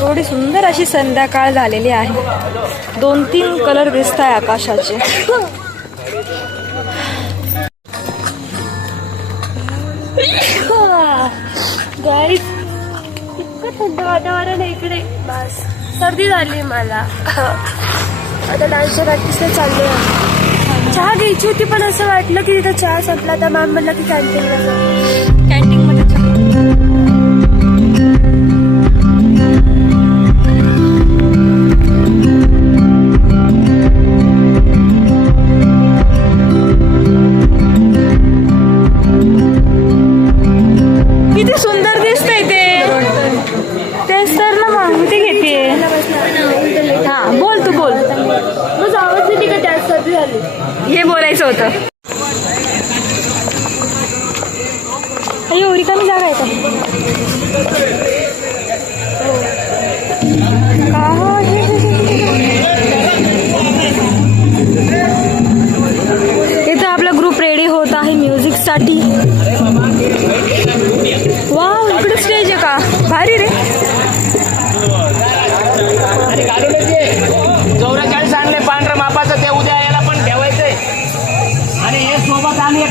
थोडी सुंदर अशी संध्याकाळ झालेली आहे. 2-3 कलर दिसत आहे आकाशाचे. गाईस इतकं थंड वातावरण आहे इकडे. बस सर्दी झाली मला. आता डान्सच्या प्रॅक्टिसला चालले आहे. चहा घ्यायची होती पण असं वाटलं की तिथं चहा संपला. तर मॅम म्हणलं की कॅन्टीनला जाऊ. कॅन्टीनमध्ये किती सुंदर दिसतंय ते. तेच तर ना मग ते घेते. हा बोल तू बोल. मग आवाज येते का त्यात सर्दी झाली. हे बोलायचं होतं. अयो रिकामी जागा आहे इथं आपला ग्रुप रेडी होत आहे म्युझिक साठी. वाव इकडे स्टेज आहे का. भारी रे. 44 आणले पांढऱ्या मापाचं ते उद्या याला पण ठेवायचंय. आणि हे सोबत आणि